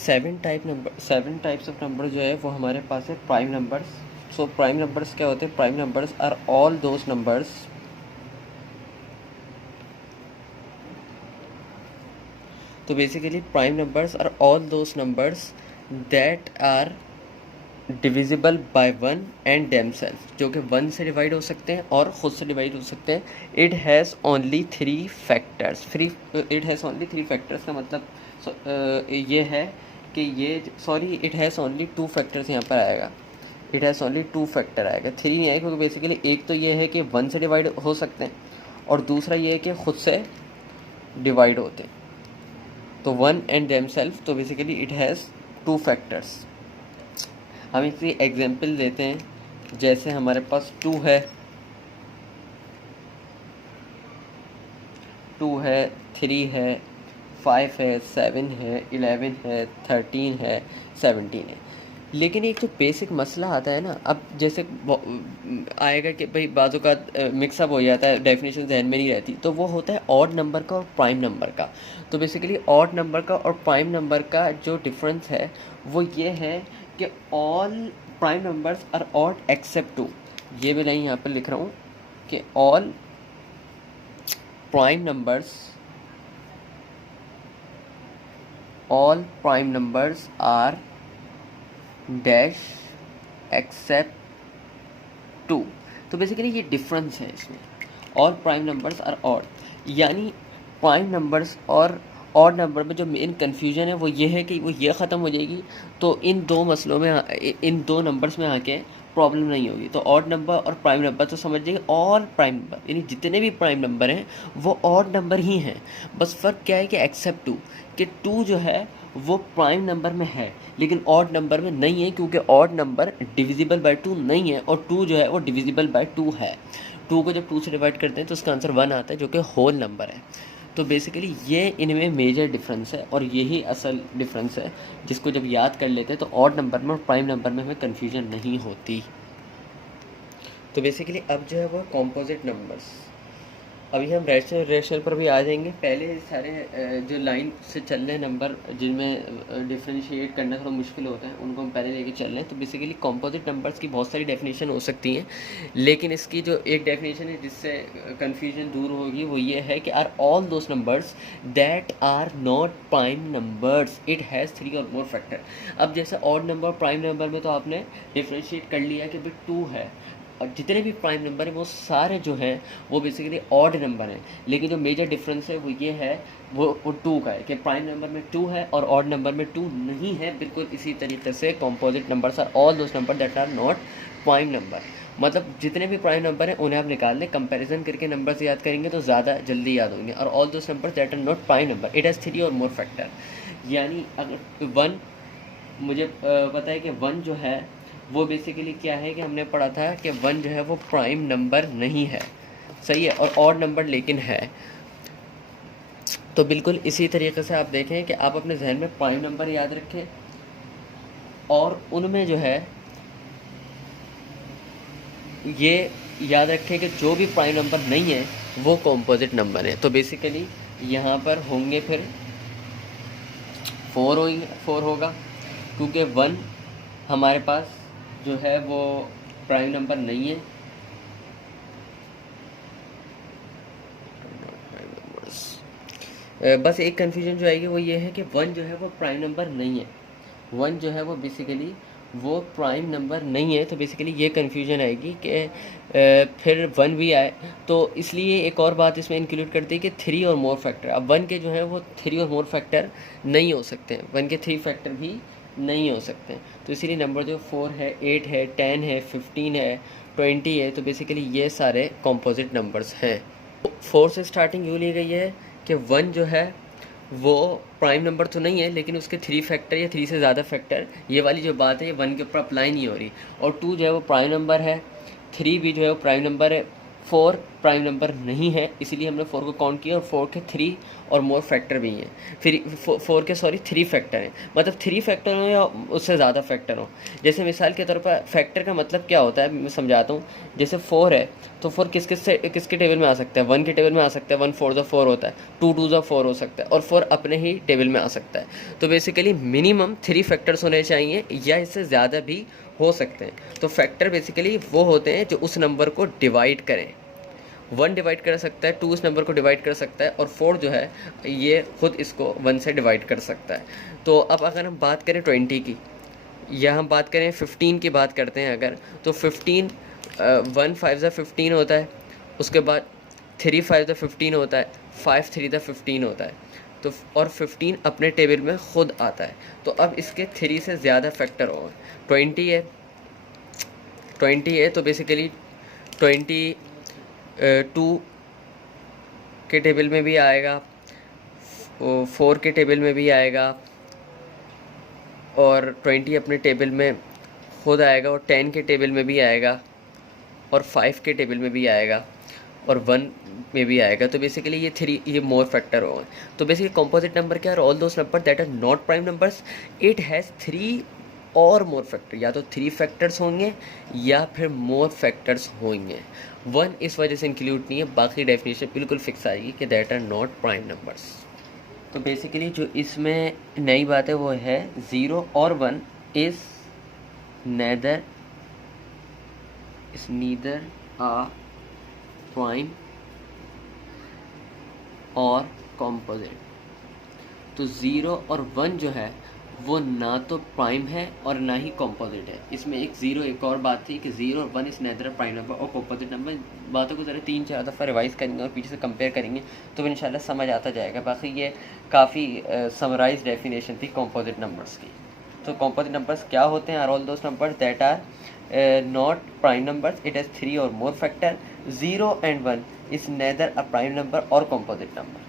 Seven types of number जो है वो हमारे पास है prime numbers. So prime numbers क्या होते हैं? Prime numbers are all those numbers तो basically prime numbers are all those numbers that are divisible by one and themselves, जो कि वन से डिवाइड हो सकते हैं और ख़ुद से डिवाइड हो सकते हैं। It has only three factors. It has only three factors का मतलब ये है कि it has only two factors यहाँ पर आएगा। It has only two factor आएगा, थ्री नहीं आएगा, क्योंकि बेसिकली एक तो ये है कि वन से डिवाइड हो सकते हैं और दूसरा ये है कि ख़ुद से डिवाइड होते हैं। तो वन एंड देमसेल्फ, तो basically it has two factors. हम इसकी एग्जांपल देते हैं। जैसे हमारे पास टू है, थ्री है, 5 है, 7 है, 11 है, 13 है, 17 है। लेकिन एक जो बेसिक मसला आता है ना, अब जैसे आएगा कि भाई बाजू का मिक्सअप हो जाता है, डेफिनेशन जहन में नहीं रहती, तो वो होता है ऑड नंबर का और प्राइम नंबर का। तो बेसिकली ऑड नंबर का और प्राइम नंबर का जो डिफरेंस है वो ये है कि all prime numbers are odd except two. ये भी लाइन यहाँ पर लिख रहा हूँ कि all prime numbers are dash except two. तो बेसिकली ये डिफरेंस है इसमें। All prime numbers are odd, यानी प्राइम नंबर्स और ऑड नंबर में जो मेन कन्फ्यूजन है वो ये है कि वो ये ख़त्म हो जाएगी, तो इन दो मसलों में, इन दो नंबर्स में आके प्रॉब्लम नहीं होगी। तो ऑड नंबर और प्राइम नंबर तो समझ जाइए, ऑल प्राइम नंबर यानी जितने भी प्राइम नंबर हैं वो ऑड नंबर ही हैं। बस फ़र्क क्या है कि एक्सेप्ट टू, कि टू जो है वो प्राइम नंबर में है लेकिन ऑड नंबर में नहीं है, क्योंकि odd number divisible by two नहीं है और टू जो है वो डिविजिबल बाय टू है। टू को जब टू से डिवाइड करते हैं तो उसका आंसर वन आता है, जो कि होल नंबर है। तो बेसिकली ये इनमें मेजर डिफरेंस है और यही असल डिफरेंस है जिसको जब याद कर लेते हैं तो ऑड नंबर में और प्राइम नंबर में हमें कन्फ्यूजन नहीं होती। तो बेसिकली अब जो है वो कॉम्पोजिट नंबर्स, अभी हम रेशनल पर भी आ जाएंगे। पहले सारे जो लाइन से चल रहे नंबर जिनमें डिफ्रेंशिएट करना थोड़ा मुश्किल होता है उनको हम पहले लेके चल रहे हैं। तो बेसिकली कॉम्पोजिट नंबर्स की बहुत सारी डेफिनेशन हो सकती हैं, लेकिन इसकी जो एक डेफिनेशन है जिससे कन्फ्यूजन दूर होगी वो ये है कि are all those numbers that are not prime numbers, it has three और मोर फैक्टर। अब जैसे ऑड नंबर प्राइम नंबर में तो आपने डिफ्रेंशिएट कर लिया कि भाई टू है, और जितने भी प्राइम नंबर हैं वो सारे जो हैं वो बेसिकली ऑड नंबर हैं। लेकिन जो मेजर डिफरेंस है वो ये है, वो टू का है कि प्राइम नंबर में टू है और ऑड नंबर में टू नहीं है। बिल्कुल इसी तरीके से composite numbers are all those number that are not prime number. मतलब जितने भी प्राइम नंबर हैं उन्हें आप निकाल लें, कंपैरिजन करके नंबर से याद करेंगे तो ज़्यादा जल्दी याद होंगे। और all those number that are not prime number, it has three और मोर फैक्टर। यानी अगर वन, मुझे पता है कि वन जो है वो बेसिकली क्या है कि हमने पढ़ा था कि वन जो है वो प्राइम नंबर नहीं है, सही है, और ऑड नंबर लेकिन है। तो बिल्कुल इसी तरीके से आप देखें कि आप अपने जहन में प्राइम नंबर याद रखें और उनमें जो है ये याद रखें कि जो भी प्राइम नंबर नहीं है वो कॉम्पोजिट नंबर है। तो बेसिकली यहाँ पर होंगे फिर फोर होगा, क्योंकि वन हमारे पास जो है वो प्राइम नंबर नहीं है। बस एक कन्फ्यूजन जो आएगी वो ये है कि वन जो है वो प्राइम नंबर नहीं है, वन जो है वो बेसिकली वो प्राइम नंबर नहीं है। तो बेसिकली ये कन्फ्यूजन आएगी कि फिर वन भी आए, तो इसलिए एक और बात इसमें इंक्लूड करती है कि थ्री और मोर फैक्टर। अब वन के जो है वो थ्री और मोर फैक्टर नहीं हो सकते हैं, वन के थ्री फैक्टर भी नहीं हो सकते हैं। तो इसीलिए नंबर जो 4 है, 8 है, 10 है, 15 है, 20 है, तो बेसिकली ये सारे कॉम्पोजिट नंबर्स हैं। 4 से स्टार्टिंग यूँ ली गई है कि वन जो है वो प्राइम नंबर तो नहीं है लेकिन उसके थ्री फैक्टर या थ्री से ज़्यादा फैक्टर, ये वाली जो बात है ये वन के ऊपर अप्लाई नहीं हो रही। और टू जो है वो प्राइम नंबर है, थ्री भी जो है वो प्राइम नंबर है, फोर प्राइम नंबर नहीं है, इसीलिए हमने 4 को काउंट किया और 4 के 3 और मोर फैक्टर भी हैं, फिर 4 के 3 फैक्टर हैं, मतलब 3 फैक्टर हो या उससे ज़्यादा फैक्टर हो। जैसे मिसाल के तौर पर फैक्टर का मतलब क्या होता है मैं समझाता हूँ। जैसे 4 है तो 4 किसके टेबल में आ सकता है, 1 के टेबल में आ सकता है, 1 4 ज़ा 4 होता है, 2 2 ज़ा 4 हो सकता है, और 4 अपने ही टेबल में आ सकता है। तो बेसिकली मिनिमम 3 फैक्टर्स होने चाहिए या इससे ज़्यादा भी हो सकते हैं। तो फैक्टर बेसिकली वो होते हैं जो उस नंबर को डिवाइड करें। 1 डिवाइड कर सकता है, 2 इस नंबर को डिवाइड कर सकता है, और 4 जो है ये खुद इसको 1 से डिवाइड कर सकता है। तो अब अगर हम बात करें 20 की, या हम बात करें 15 की बात करते हैं अगर, तो 15 1 5 ज़ा 15 होता है, उसके बाद 3 5 ज़ा 15 होता है, 5 3 ज़ा 15 होता है। तो और 15 अपने टेबल में खुद आता है। तो अब इसके 3 से ज़्यादा फैक्टर होगा। 20 है तो बेसिकली 22 के टेबल में भी आएगा, 4 के टेबल में भी आएगा, और 20 अपने टेबल में खुद आएगा, और 10 के टेबल में भी आएगा, और 5 के टेबल में भी आएगा, और 1 में भी आएगा। तो बेसिकली ये मोर फैक्टर होगा। तो बेसिकली कंपोजिट नंबर क्या है, all those number that are not prime numbers it has 3 और मोर फैक्टर, या तो 3 फैक्टर्स होंगे या फिर मोर फैक्टर्स होंगे। 1 इस वजह से इंक्लूड नहीं है, बाकी डेफिनेशन बिल्कुल फिक्स आएगी कि that are not prime numbers. तो बेसिकली जो इसमें नई बात है वो है 0 और 1 इज़ नीदर आ प्राइम और कॉम्पोजिट। तो 0 और 1 जो है वो ना तो प्राइम है और ना ही कॉम्पोजिट है। इसमें एक और बात थी कि 0 और 1 इस नेदर प्राइम नंबर और कॉम्पोजिट नंबर। बातों को ज़रा 3-4 दफ़ा रिवाइज़ करेंगे और पीछे से कंपेयर करेंगे तो इंशाल्लाह समझ आता जाएगा। बाकी ये काफ़ी समराइज डेफिनेशन थी कॉम्पोजिट नंबर्स की। तो कॉम्पोजिट नंबर्स क्या होते हैं, are all those numbers that are not prime numbers, it has 3 or more factor. 0 and 1 is neither a prime number or composite number.